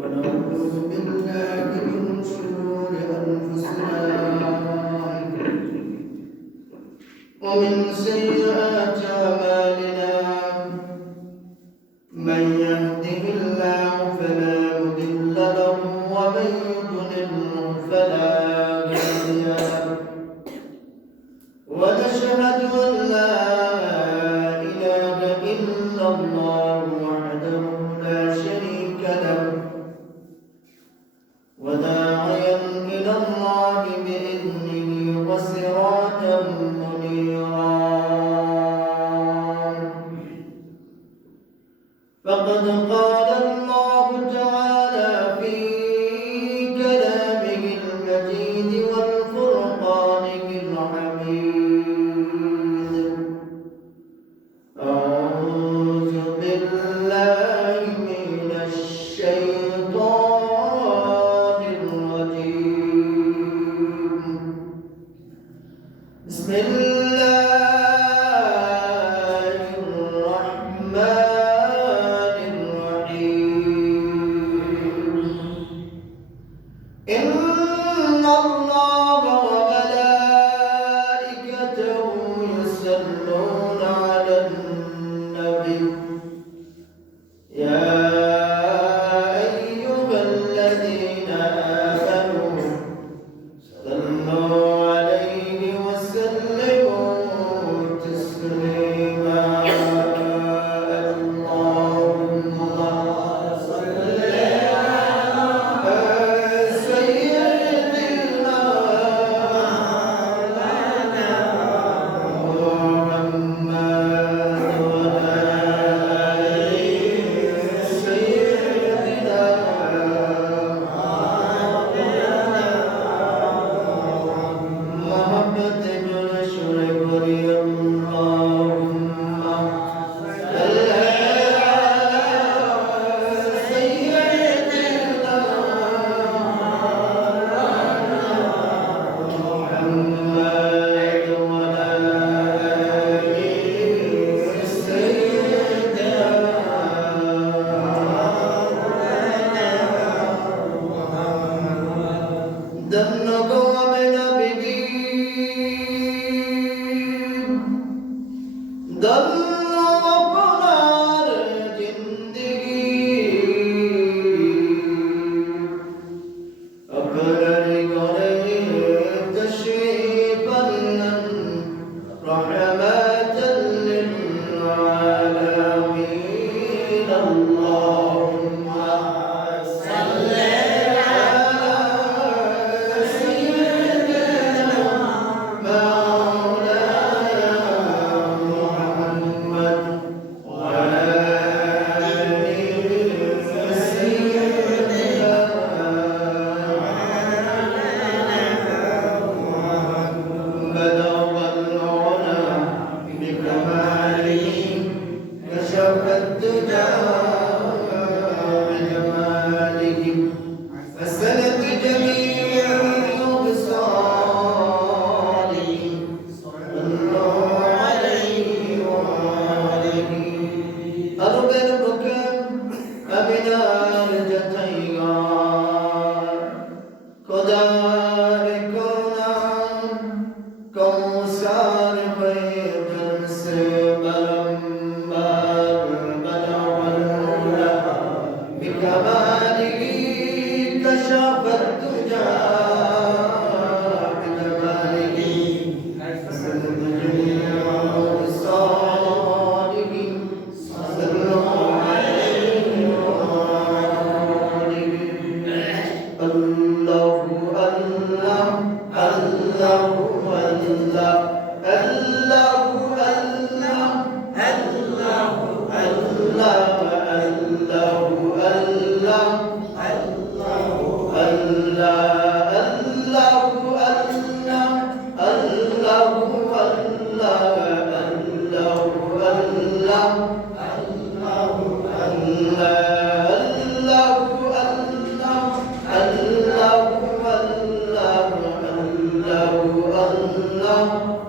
ونعوذ بالله من شرور أنفسنا ومن سيئات أعمالنا من يهده الله فلا مضل له ومن يضلل فلا هادي له ونشهد أن لا إله إلا الله وحده لا شريك له وداعيا إلى الله بإذنه وسراجا منيرا فقد قال الله تعالى في كلامه المجيد والفرقانه الحميد أعوذ بالله من الشيطان الرجيم بسم الله الرحمن الرحيم إن الله وملائكته يصلون على النبي يا أيها الذين آمنوا صلوا عليه وسلموا تسليما اللهم صل على سيدنا محمد وعلى سيدنا محمد بن شريف اللهم صل على سيدنا محمد وعلى سيدنا دمك ومن ببين دلو अपनार जिंदगी अपनर करे तशरीफ रहमतन लिलआलमीन اللهم صل على سيدنا مولانا محمد وعلى آل سيدنا بلغ العلا بكماله كشف الدجى بجماله فسلت جميع خصاله صلوا عليه وآله أربل بكم أبنار جتيار قدار كونا كوسار بيض سے برمبر بلغ العلا بكماله كشف الدجى بجماله فسلت جميع خصاله صلوا عليه وآله الله الله الله الله الله الله الله الله Allah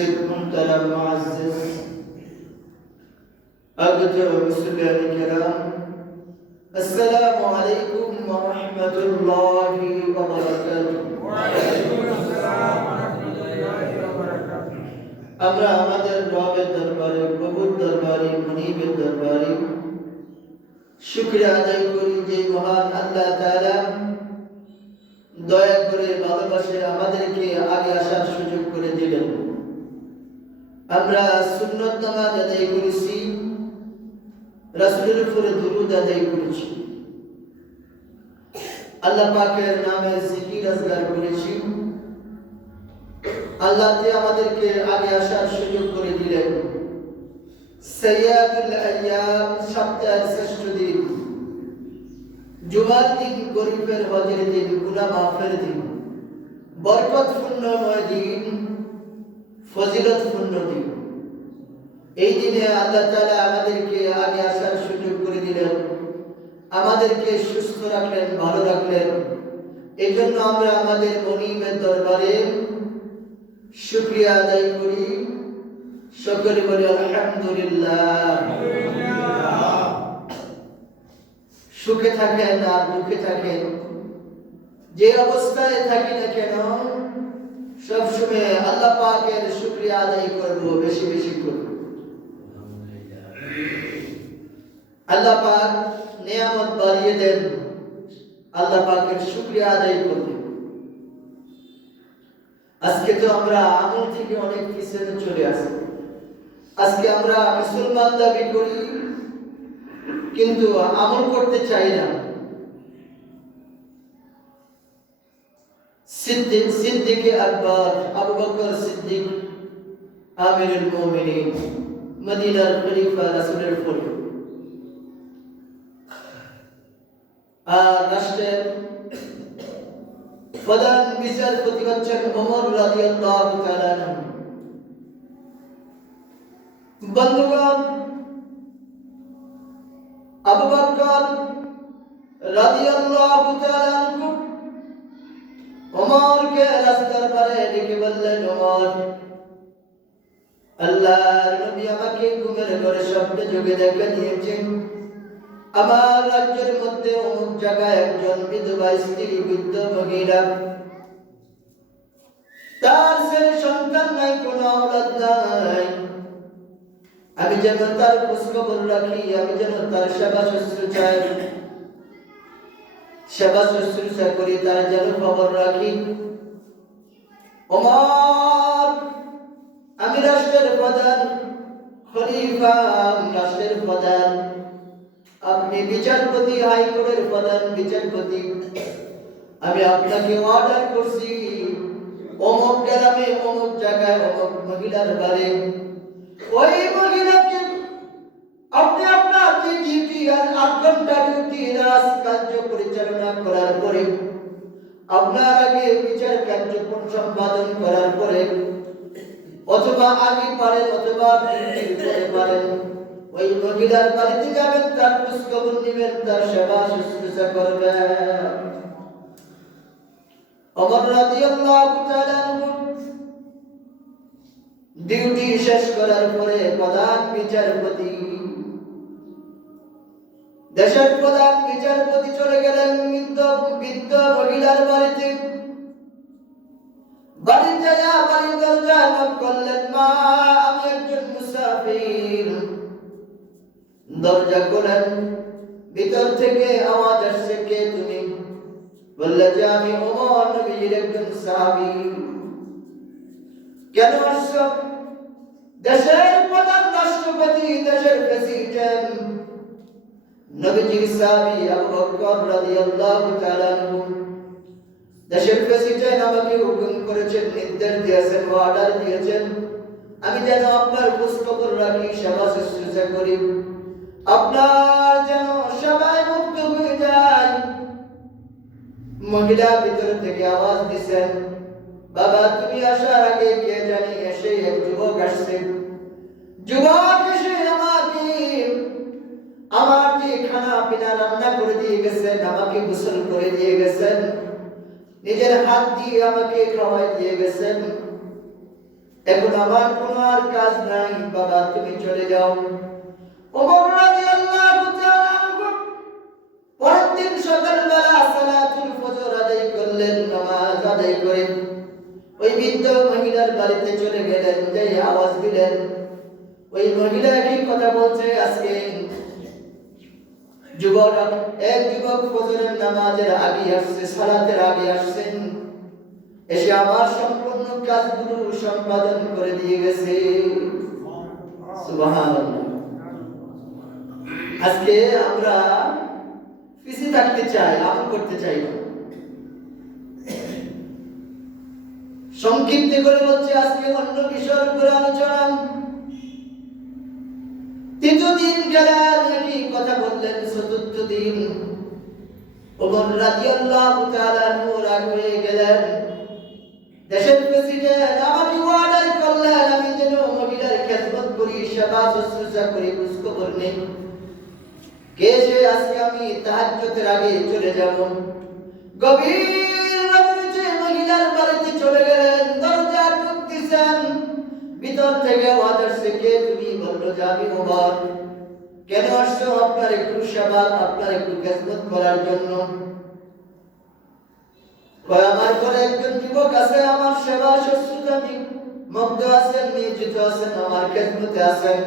উপস্থিত মুহতারাম মুআজ্জিজ আগত মুসলিম কিরাম, আসসালামু আলাইকুম ওয়া রাহমাতুল্লাহি ওয়া বারাকাতুহু। ওয়া আলাইকুম আসসালাম ওয়া রাহমাতুল্লাহি ওয়া বারাকাতুহু। আমরা আমাদের রবের দরবারে, প্রভুর দরবারে, মুনিবের দরবারে শুকরিয়া আদায় করি যে মহান আল্লাহ তাআলা দয়া করে ভালোবাসে আমাদেরকে আগে আসার সুযোগ করে দিলেন। আমরা সুন্নত নামাজ আদায় করেছি, রাসূলের উপরে দুরূদ আদায় করেছি, আল্লাহ পাকের নামে জিকির আজগার করেছি। আল্লাহ আমাদেরকে আগে আসার সুযোগ করে দিলেন। সাইয়্যিদুল আইয়াম, সপ্তাহের শ্রেষ্ঠ দিন, জুমার দিন, গরিবের হজের দিন, গুনাহ মাফের দিন, বরকতপূর্ণময় দিন, ফজিলতপূর্ণ দিন। এই দিনে আল্লাহ তাআলা আমাদেরকে আগে আসার সুযোগ করে দিলেন, আমাদেরকে সুস্থ রাখলেন, ভালো রাখলেন। এই জন্য আমরা আমাদের মুনিবের দরবারে শুকরিয়া আদায় করি, সকলে বলি আলহামদুলিল্লাহ। সুখে থাকেন আর দুঃখে থাকেন, যে অবস্থায় থাকি না কেন, সবসময় আল্লাহ পাকের শুকরিয়া আদায় করব, বেশি বেশি করব। আল্লাহ পাক নিয়ামত বাড়িয়ে দেন, আল্লাহ পাকের শুকরিয়া আদায় করব। আজকে তো আমরা আমল থেকে অনেক পিছনে চলে আসি। আজকে আমরা মুসলমান দাবি করি কিন্তু আমল করতে চাই না। সিদ্দিক আকবর আবু বকর সিদ্দিক আমিরুল মুমিনিন, মদিনার খলিফা, রাসূলের খলিফা, আর রাষ্ট্রের প্রধান বিচারপতি হচ্ছেন ওমর রাদিয়াল্লাহু তাআলা আনহু। বন্ধুগণ, আবু বকর রাদিয়াল্লাহু তাআলা আনহু ওমরকে রাস্তার পারে ডেকে বললেন, ওমর, আল্লাহর নবী আমাকে ঘুমের ঘরে স্বপ্নে যোগে দেখা দিয়েছেন, আমার রাজ্যের মধ্যে অমুক জায়গায় একজন বিধবা স্ত্রী, বৃদ্ধ মহিলা, তার ছেলে সন্তান নাই, কোনো আওলাদ নাই। আমি যেন তার খোঁজ খবর রাখি, আমি যেন তার সেবা শুশ্রূষা করি, তার যেন খবর রাখি। ওমর, আমি রাষ্ট্রের প্রধান, খলিফা, রাষ্ট্রের প্রধান, আপনি বিচারপতি, হাইকোর্টের প্রধান বিচারপতি, আমি আপনাকে অর্ডার করছি অমুক গ্রামে, অমুক জায়গায়, অমুক মহিলার বাড়ি, ওই মহিলাকে আপনি আপনার যে ডিউটি, 8 ঘন্টা ডিউটি, রাজকার্য পরিচালনা করার পরে, আপনার আগে বিচার কার্যক্রম সম্পাদন করার পরে, অথবা আগে পারেন অথবা পরে পারেন, ওই মহিলার বাড়িতে যাবেন, তার খোঁজ খবর নেবেন, তার সেবা শুশ্রূষা করবেন। ওমর রাদিয়াল্লাহু তাআলা ডিউটি শেষ করার পরে প্রধান বিচারপতি, দেশের প্রধান বিচারপতি চলে গেলেন বৃদ্ধ মহিলার বাড়িতে। বাড়িতে বাড়ির দরজা নক করলেন, মা, আমি একজন মুসাফির। দরজা খোলেন, ভিতর থেকে আওয়াজ আসছে, কে তুমি? বললে যে আমি ওমর, নবীর একজন সাহাবী। কেন আসছো? দেশের প্রধান রাষ্ট্রপতি, দেশের প্রেসিডেন্ট, নবীজির সাহাবী আবু বকর রাদিয়াল্লাহু তাআলা আনহু, দেশের প্রেসিডেন্ট আমাকে হুকুম করেছেন, নির্দেশ দিয়েছেন, অর্ডার দিয়েছেন, আমি যেন আপনার খোঁজ খবর রাখি, সেবা শুশ্রূষা করি, আপনার যেন সেবায় মুক্ত হয়ে যায়। মহিলা ভিতর থেকে আওয়াজ দিছেন, বাবা, তুমি আসার আগে কে জানি এসে এক যুবক আসছে। যুবক এসে আমার যে খানা পিনা রান্না করে দিয়ে গেছেন, আমাকে গোসল করে দিয়ে গেছেন, নিজের হাত দিয়ে আমাকে খাওয়াই দিয়ে গেছেন। এখন আমার কোনো আর কাজ নাই, বাবা তুমি চলে যাও। ওমর রাদিয়াল্লাহু তাআলা পরের দিন সকালবেলা সালাতুল ফজর আদায় করলেন, নামাজ আদায় করে ওই বৃদ্ধ মহিলার বাড়িতে চলে গেলেন। যে আওয়াজ দিলেন, ওই মহিলা কি কথা বলছে, আজকে এক যুবক ফজরের নামাজের আগে আসছে, সালাতের আগে আসছেন, এসে আমার সম্পূর্ণ কাজগুলো সম্পাদন করে দিয়ে গেছে। সুবহানাল্লাহ। আজকে আমরা পিছিয়ে থাকতে চাই, আমল করতে চাই না। সংক্ষিপ্ত করে বলছে, আজকে অন্য বিষয়ের উপরে আলোচনা। তৃতীয় দিন গেলেন, একই কথা বললেন। চতুর্থ দিন ওমর রাদিয়াল্লাহু তাআলা রাগ হয়ে গেলেন। দেশের প্রেসিডেন্ট আমাকে অর্ডার করলেন আমি যেন মহিলার খেদমত করি, সেবা শুশ্রূষা করি, খোঁজ খবর নেই। কে সে? আজকে আমি তাহাজ্জুদের আগে চলে যাব। গভীর রাত্রে মহিলার বাড়িতে চলে গেলেন, দরজা ঠুক দিয়েছেন। ভিতর থেকে আওয়াজ আসছে, কে তুমি? বলল যে আমি ওমর। কেন আসছো? আপনার একটু সেবা, আপনার একটু খেদমত করার জন্য। আমার ঘরে একজন যুবক আছে, আমার সেবা শুশ্রূষা মগ্ন আছেন, নিয়োজিত আছেন, আমার খেদমতে আছেন।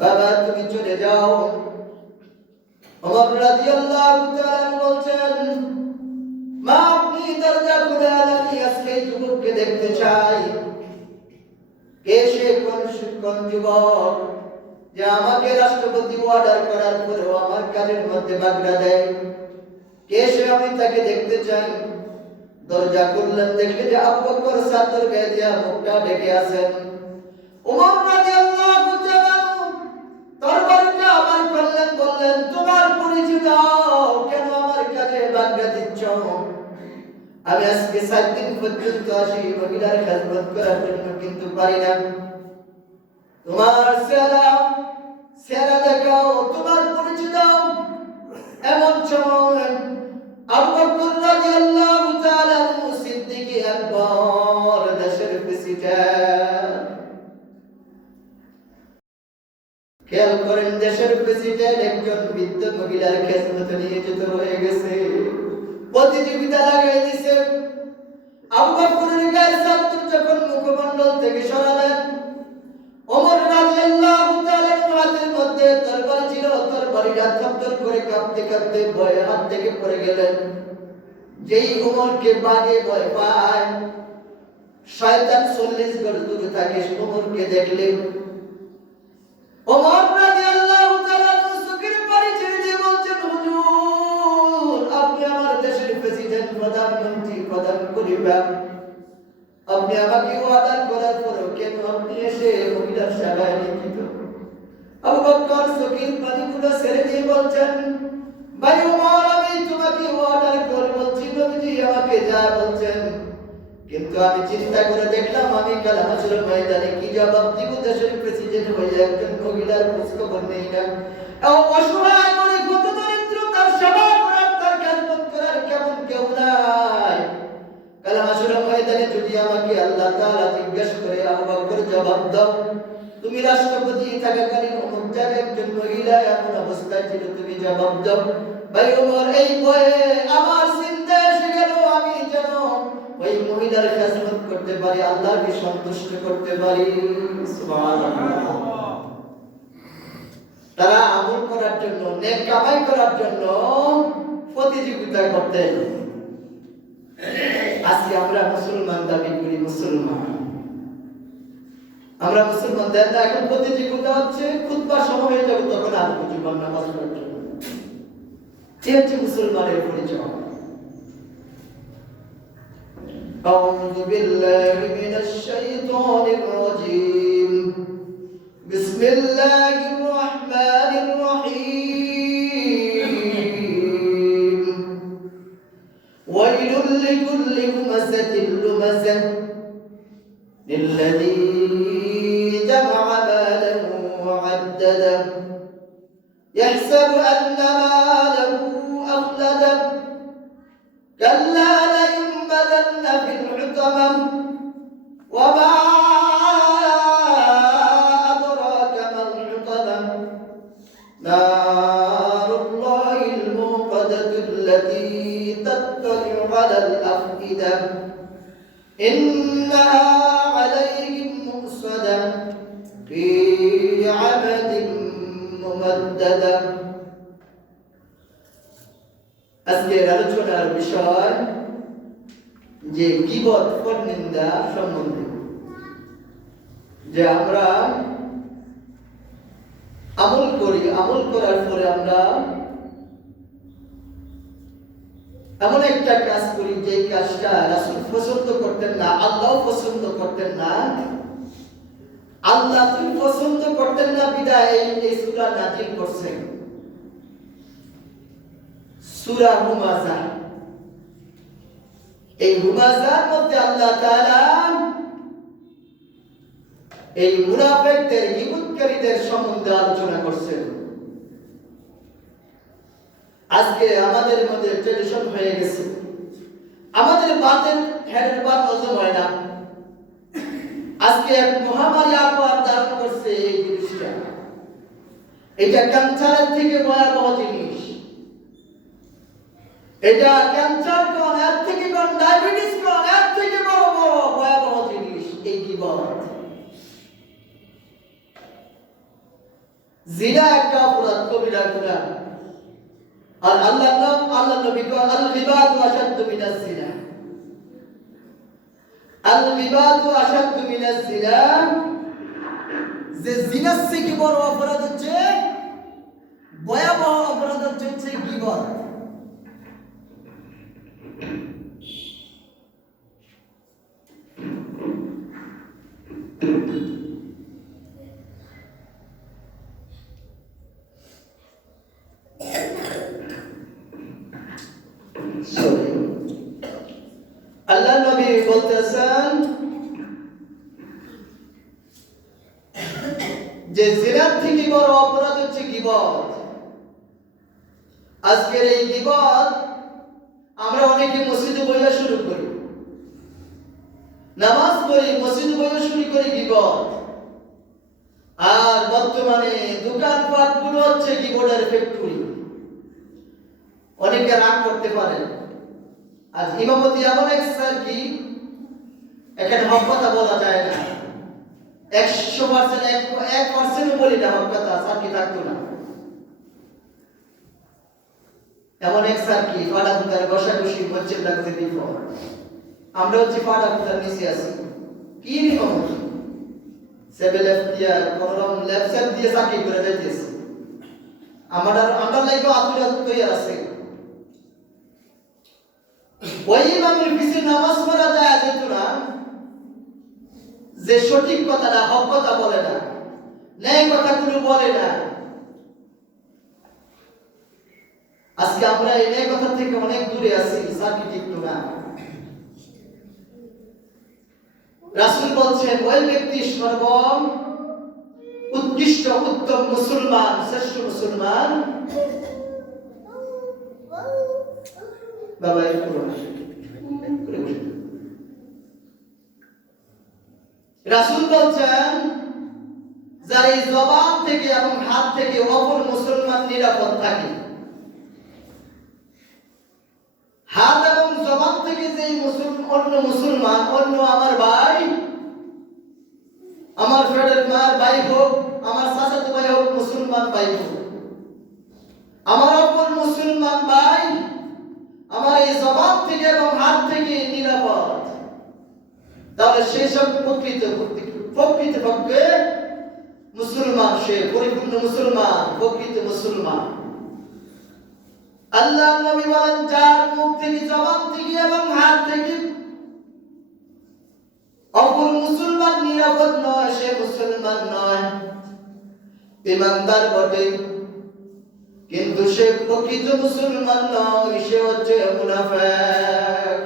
বাবা তুমি চলে যাও। ওমর রাদিয়াল্লাহু তাআলা বলছেন, মা আপনি দরজা খুলে আমি আজকে যুবককে দেখতে চাই। কে সে? কোন যুবক যে আমাকে রাষ্ট্রপতি অর্ডার করার পরেও আমার কাজের মধ্যে বাগড়া দেয়? কে সে? আমি তাকে দেখতে চাই। দরজা খুললেন, দেখলে যে আবু বকর চাদর গায়ে দিয়া মুখটা ঢেকে আছেন। ওমর রাদিয়াল্লাহু তাআলা তরবারিটা আমার করলেন, বললেন, তোমার পরিচয় দাও, কেন আমার কাজে বাগড়া দিচ্ছ? আমি আজকে 7 দিন পর্যন্ত আসি মহিলার খেদমত করার জন্য, কিন্তু পারি না। তোমার চেহারা দেখাও, তোমার পরিচয় দাও। এমন সময় আবু বকর রাদিয়াল্লাহু তাআলা সিদ্দিক আকবর, দেশের প্রেসিডেন্ট। খেয়াল করেন, দেশের প্রেসিডেন্ট একজন বৃদ্ধ মহিলার খেদমতে নিয়োজিত হয়ে গেছে, প্রতিযোগিতা লাগাই দিছে। আবু বকরের গায়ের চাদর যখন মুখমণ্ডল থেকে সরালেন, ওমর রাদিয়াল্লাহু তাআলা হাতের মধ্যে তরবারি ছিল, তরবারিটা থরথর করে কাঁপতে কাঁপতে ভয়ে হাত থেকে পড়ে গেলেন। যেই ওমরকে বাগে ভয় পায়, শয়তান 40 গজ দূরে থাকে, ওমরকে দেখলে ওমর রাদিয়াল্লাহু তাআলা চোখের পানি ছেড়ে দিয়ে বলছেন, হুজুর আপনি আমার দেশের প্রেসিডেন্ট, প্রধানমন্ত্রী, প্রধান খলিফা, আপনি আমাকে অর্ডার করার পরেও কেন আপনি এসে মহিলার সেবায় নিয়োজিত? আবু বকর চোখের পানিগুলো ছেড়ে দিয়ে বলছেন, ভাই ওমর আমি তোমাকে অর্ডার করে বলছি, নবীজি আমাকে যা বলছেন, কিন্তু আমি চিন্তা করে দেখলাম আমি কাল হাসরের ময়দানে কি জবাব দিব? দেশের প্রেসিডেন্ট হয়ে একজন মহিলার খোঁজ খবর নেই না, অসহায় মনে কত দরিদ্র, তার সেবা করার, তার খেদমত করার কেমন কেউ নাই। কাল হাসরের ময়দানে যদি আমাকে আল্লাহ তাআলা জিজ্ঞাসা করে, আবু বকর জবাব দাও, তুমি রাষ্ট্রপতি থাকাকালীন অমুক জায়গায় একজন মহিলা এমন অবস্থায় ছিল, তুমি জবাব দাও। ভাই ওমর এই ভয়ে আমার চিন্তা এসে গেল, আমি যেন ওই মহিলার খেদমত করতে পারি, আল্লাহকে সন্তুষ্ট করতে পারি। সুবহানাল্লাহ। তারা আমল করার জন্য, নেক কামাই করার জন্য প্রতিযোগিতা করতেন। আজকে আমরা মুসলমান দাবি করি, মুসলমান, আমরা মুসলমান দেন না, এখন প্রতিযোগিতা হচ্ছে, খুতবা সময় হয়ে যাবে তখন আর কিছু নামাজ পড়ার জন্য। এই হচ্ছে মুসলমানের পরিচয়। أعوذ بالله من الشيطان الرجيم. بسم الله الرحمن الرحيم. ويل لكل همزة لمزة الذي جمع ماله وعدده يحسب أن ماله أخلده كلا لينبذن في الحطمة وما আজকের আলোচনার বিষয় যে গীবত পরনিন্দা সম্বন্ধে, যে আমরা আমল করি, আমল করার পরে আমরা এমন একটা কাজ করি যে কাজটা রাসূল পছন্দ করতেন না, আল্লাহ পছন্দ করতেন না। আল্লাহ তুমি পছন্দ করতেন না বিদায় এই সূরা নাযিল করছেন, সূরা হুমাযা। এই হুমাযার মধ্যে আল্লাহ তাআলা এই মুনাফিকদের, গীবতকারীদের সম্বন্ধে আলোচনা করছেন। আজকে আমাদের মধ্যে ট্রেডিশন হয়ে গেছে, আমাদের বাতের হেডের বাত হজম হয় না। আজকে এক মহামারী আকার ধারণ করছে এই জিনিসটা। এটা ক্যান্সারের থেকে ভয়াবহ জিনিস। এটা ক্যান্সার কোন, এর থেকে কোন, ডায়াবেটিস কোন, এর থেকে বড় বড় ভয়াবহ জিনিস এই গীবত। জিনা একটা অপরাধ, কবিরা গুনাহ। আর আল্লাহ নবী কো আল গিবাতু আশাদ্দু মিনাজ জিনা। আল গিবাতু আশাদ্দু মিনাজ জিনা, যে জিনার থেকে বড় অপরাধ হচ্ছে, ভয়াবহ অপরাধ হচ্ছে গীবত। আল্লাহ নবী বলতেছেন যে জিনার থেকে বড় অপরাধ হচ্ছে গীবত। আজকের এই গীবত আমরা অনেকে মসজিদে বইয়া শুরু করি, নামাজ পড়ি, মসজিদে বইয়া শুরু করি গীবত। আর বর্তমানে দোকানপাট গুলো হচ্ছে গীবতের ফ্যাক্টরি। অনেকে রাগ করতে পারে, আজ ইমামতি এমন এক স্যার কি এখানে হক কথা বলা যায় না, 100% 1% বলি না হক কথা, স্যার কি থাকতো না। এমন এক স্যার কি ফাড়া ফুটার বসাবসি মসজিদ লাগছে বিপদ। আমরা হচ্ছে ফাড়া ফুটার নিচে আছি, কি ইমামতি সেভেন লেফট দিয়া কোনরকম লেফট সাইড দিয়ে চাকরি করে যাইতেছে। আমরা লাইফে আতুল তৈরি আছে। ওই ইমামের পিছনে নামাজ পড়া যায় যেত না, যে সঠিক কথাটা, হক কথা বলে না, ন্যায় কথাগুলো বলে না। আজকে আমরা এই ন্যায় কথা থেকে অনেক দূরে আছি, সাকি ঠিক না। রাসূল বলছেন ওই ব্যক্তি সর্ব উৎকৃষ্ট, উত্তম মুসলমান, শ্রেষ্ঠ মুসলমান। বাবা রাসূল বলছেন যার এই জবান থেকে এবং হাত থেকে অপর মুসলমান নিরাপদ থাকে। হাত এবং জবান থেকে যে অন্য মুসলমান, অন্য আমার ভাই, আমার ফ্রেন্ডের মার ভাই হোক, আমার চাচাতো ভাই হোক, মুসলমান ভাই হোক, আমার অপর মুসলমান ভাই আমার এই জবান থেকে এবং হাত থেকে নিরাপদ, তাহলে সে সব প্রকৃতপক্ষে মুসলমান, সে পরিপূর্ণ মুসলমান, প্রকৃত মুসলমান। আল্লাহ নবী বলেন যার মুখ থেকে, জবান থেকে এবং হাত থেকে অপর মুসলমান নিরাপদ নয়, সে মুসলমান নয়। ঈমানদার বটে কিন্তু সে প্রকৃত মুসলমান নয়, সে হচ্ছে মুনাফিক।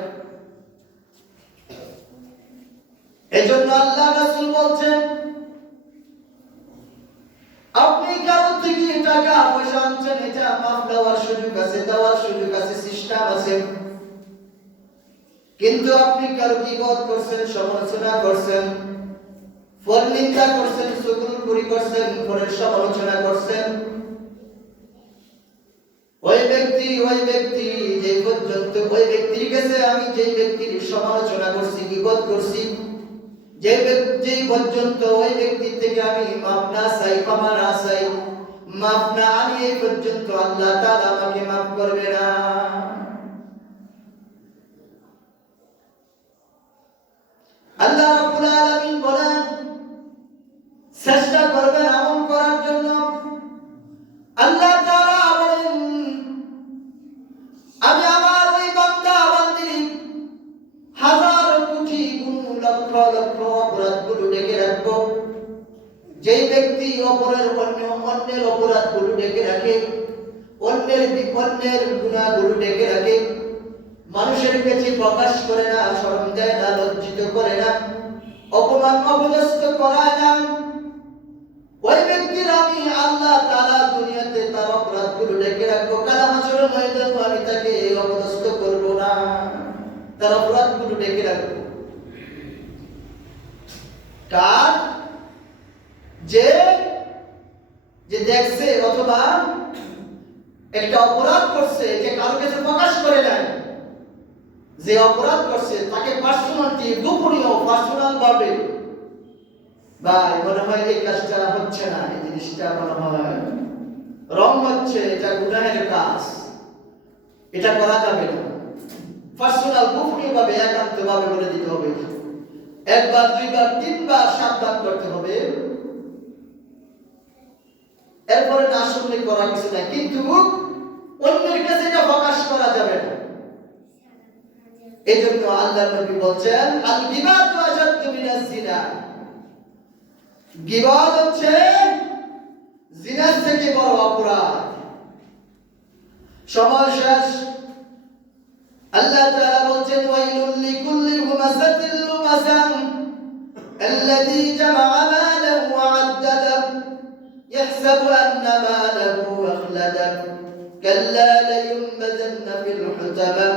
এজন্য আল্লাহ রাসূল বলছেন আপনি কারো থেকে টাকা পয়সা আনছেন, এটা মাফ দেওয়ার সুযোগ আছে, দেওয়ার সুযোগ আছে, সিস্টেম আছে। কিন্তু আপনি কারো গীবত করছেন, সমালোচনা করছেন, পরনিন্দা করছেন, চুগলখড়ি করছেন, পরের সমালোচনা করছেন, ওই ব্যক্তি যে পর্যন্ত ওই ব্যক্তির কাছে আমি যে ব্যক্তির সমালোচনা করছি, গীবত করছি, যে পর্যন্ত ওই ব্যক্তির থেকে আমি মাফ না চাই, ক্ষমা না চাই, মাফ না আনি, এই পর্যন্ত আল্লাহ তাআলা আমাকে মাফ করবে না। আল্লাহ রাব্বুল আলামিন বলেন চেষ্টা করবেন আমল করার জন্য। আল্লাহ তাআলা বলেন আমি আমার ওই বান্দা বান্দির হাজার কোটি গুণ লক্ষ লক্ষ অপরাধগুলো ঢেকে রাখবো। যে ব্যক্তি অন্যের অপরাধগুলো ঢেকে রাখে, অন্যের গুনাহগুলো ঢেকে রাখে, মানুষের কাছে প্রকাশ করে না, শরম দেয় না, লজ্জিত করে না, অপমান অপদস্থ করায় না, ওই ব্যক্তির আমি আল্লাহ তাআলা দুনিয়াতে তার অপরাধগুলো ঢেকে রাখবো। কায়ামতের ময়দানে আমি তাকে অপদস্থ করব না, তার অপরাধগুলো ঢেকে রাখবো। কার? যে দেখছে অথবা একটা অপরাধ করছে, যে কারো কাছে প্রকাশ করে নাই, যে অপরাধ করছে তাকে পার্সোনালিটি গোপনীয় পার্সোনাল ভাবে ভাই মনে হয় এই কাজটা হচ্ছে না, এই জিনিসটা মনে হয় রং হচ্ছে, এটা গুনাহের কাজ, এটা করা যাবে না, পার্সোনাল গোপনীয় ভাবে একান্ত ভাবে বলে দিতে হবে। একবার দুইবার তিনবার সাবধান করতে হবে, এরপরে না শুনলে করা কিছু নাই, কিন্তু অন্যের কাছে এটা প্রকাশ করা যাবে না। এজন্য আল্লাহর নবী বলছেন আল গিবাতু আশাদ্দু মিনাজ জিনা, গিবত হচ্ছে জিনার থেকে বড় অপরাধ। সময় শেষ। আল্লাহ তাআলা বলছেন ওয়াইলুল লিকুল্লি হুমাযাতিল লুমাযা আল্লাযী জামাআ মালাহু ওয়া আদ্দাদা ইয়াহসাবু আন্না মালাহু আখলাদা কাল্লা লায়ুনবাযান্না ফিল হুতামা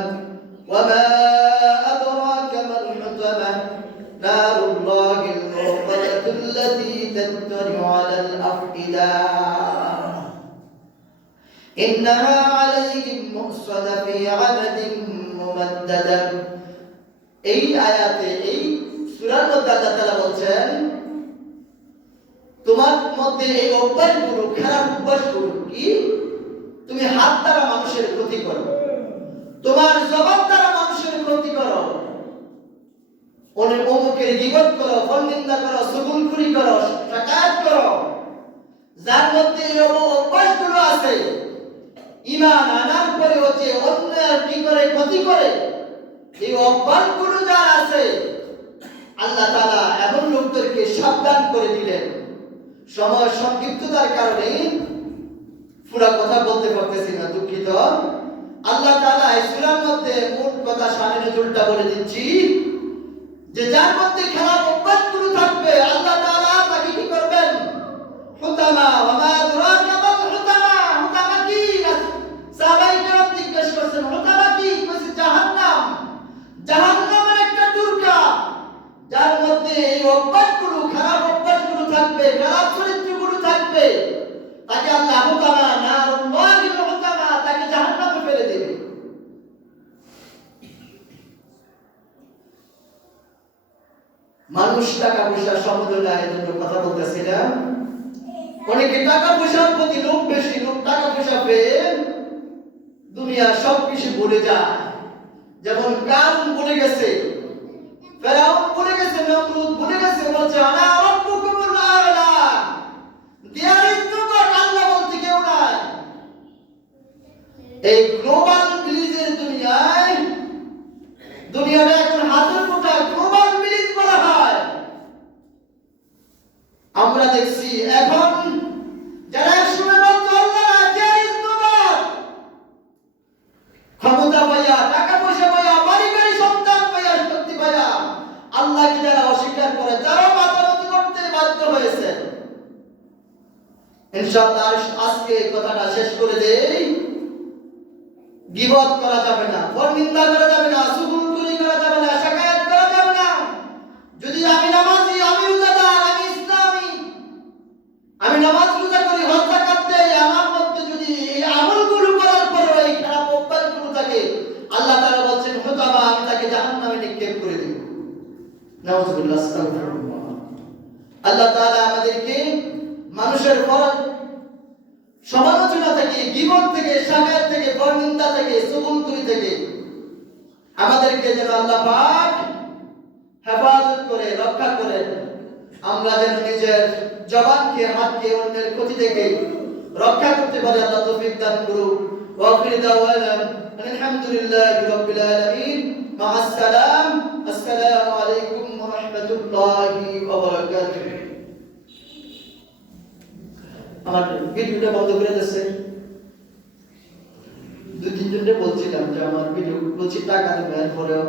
ওয়া মা আদরাকা মাল হুতামা নারুল্লাহিল মুওকাদাতু আল্লাতী তাত্তালি'ু আলাল আফইদা ইন্নাহা আলাইহিম মুসসাদা ফি আমাদিন মুমাদ্দাদা। এই আয়াতে এই সূরার মধ্যে আল্লাহ তাআলা বলছেন তোমার মধ্যে এই অভ্যাসগুলো, খারাপ অভ্যাসগুলো কি? তুমি হাত দ্বারা মানুষের ক্ষতি করো, তোমার জবান দ্বারা মানুষের ক্ষতি করো, অমুকের গীবত করো, ফলনিন্দা করো, চুগলখড়ি করো, শাকায়াত করো। যার মধ্যে এই অভ্যাসগুলো আছে, ঈমান আনার পরেও যে অন্যের কি করে ক্ষতি করে, এই অভ্যাসগুলো যার আছে আল্লাহ তাআলা এমন লোকদেরকে সাবধান করে দিলেন। সময় সংক্ষিপ্ততার কারণে পুরো কথা বলতে পারতেছি না, দুঃখিত। আল্লাহ তাআলা এই সূরার মধ্যে মূল কথা শানে নজুলটা বলে দিচ্ছি যে যার মধ্যে খারাপ অভ্যাসগুলো থাকবে আল্লাহ তাআলা তাকে কি করবেন? হুতামা। ওয়া মা আদরাকা মাল হুতামা, হুতামা কি? সাহাবায়ে কেরাম জিজ্ঞেস করছেন হুতামা কি? কইছে জাহান্নাম। জাহান্নামের একটা দুর্গা, যার মধ্যে এই অভ্যাসগুলো, খারাপ অভ্যাসগুলো থাকবে, খারাপ চরিত্রগুলো থাকবে, তাকে আল্লাহ হুতামা, নারুল্লাহিল হুতামা, তাকে জাহান্নামে ফেলে দেবে। মানুষ টাকা পয়সা সমুদয় জন্য কথা বলতেছিলাম। অনেকে টাকা পয়সার প্রতি লোভ বেশি, লোক টাকা পয়সা পেয়ে দুনিয়া সবকিছু ভুলে যায়। যেমন কারুন ভুলে গেছে, ফেরাউন ভুলে গেছে, নমরুদ ভুলে গেছে, বলছে আনা রাব্বুকুমুল আ'লা, দেয়ার ইজ নো গড, আল্লাহ বলতে কেউ নাই। এই গ্লোবাল ভিলেজের দুনিয়াটা এখন হাতের মুঠোয় গ্লোবাল ভিলেজ বলা হয়। আমরা দেখছি এখন যারা একসময় বলতো আল্লাহ দেয়ার ইজ নো গড, ক্ষমতা পাইয়া, টাকা পয়সা পাইয়া, বাড়ি গাড়ি সন্তান পাইয়া, শক্তি পাইয়া আল্লাহকে যারা অস্বীকার করে তারা মাথা নত করতে বাধ্য হয়েছে। ইনশাআল্লাহ আজকে এই কথাটা শেষ করে দেই। গীবত করা যাবে না, পরনিন্দা করা যাবে না, চুগলখড়ি করা যাবে না, শাকায়াত করা যাবে না। যদি আমি নামাজি, আমি রোজাদার, আমি ইসলামী, আমি নামাজ রোজা করি, হজ যাকাত দেই, আমার মধ্যে যদি এই আমলগুলো করার পরে এই খারাপ অভ্যাসগুলো থাকে, আল্লাহ তাআলা বলছেন হুতামা, আমি তাকে জাহান্নামে নিক্ষেপ করে দেব। নাউযুবিল্লাহ, আস্তাগফিরুল্লাহ। আল্লাহ তাআলা আমাদেরকে মানুষের ফরজ সমালোচনা থেকে, গীবত থেকে, শাকায়াত থেকে, পরনিন্দা থেকে, চুগলখড়ি থেকে আমাদেরকে যেন আল্লাহ পাক হেফাজত করে রক্ষা করেন। আমরা যেন নিজের জবানকে হাতকে অন্যের ক্ষতি থেকে রক্ষা করতে পারি। আল্লাহ তৌফিক দান করুন। ওয়া আখিরু দাওয়ানা আলহামদুলিল্লাহি রাব্বিল আলামিন। মা'আস সালাম। আসসালামু আলাইকুম ওয়া রাহমাতুল্লাহি ওয়া বারাকাতুহু। আমার ভিডিওটা বন্ধ করে দিয়েছে। দুই তিনজনকে বলছিলাম যে আমার ভিডিও বলছি টাকা দেবেন, পরেও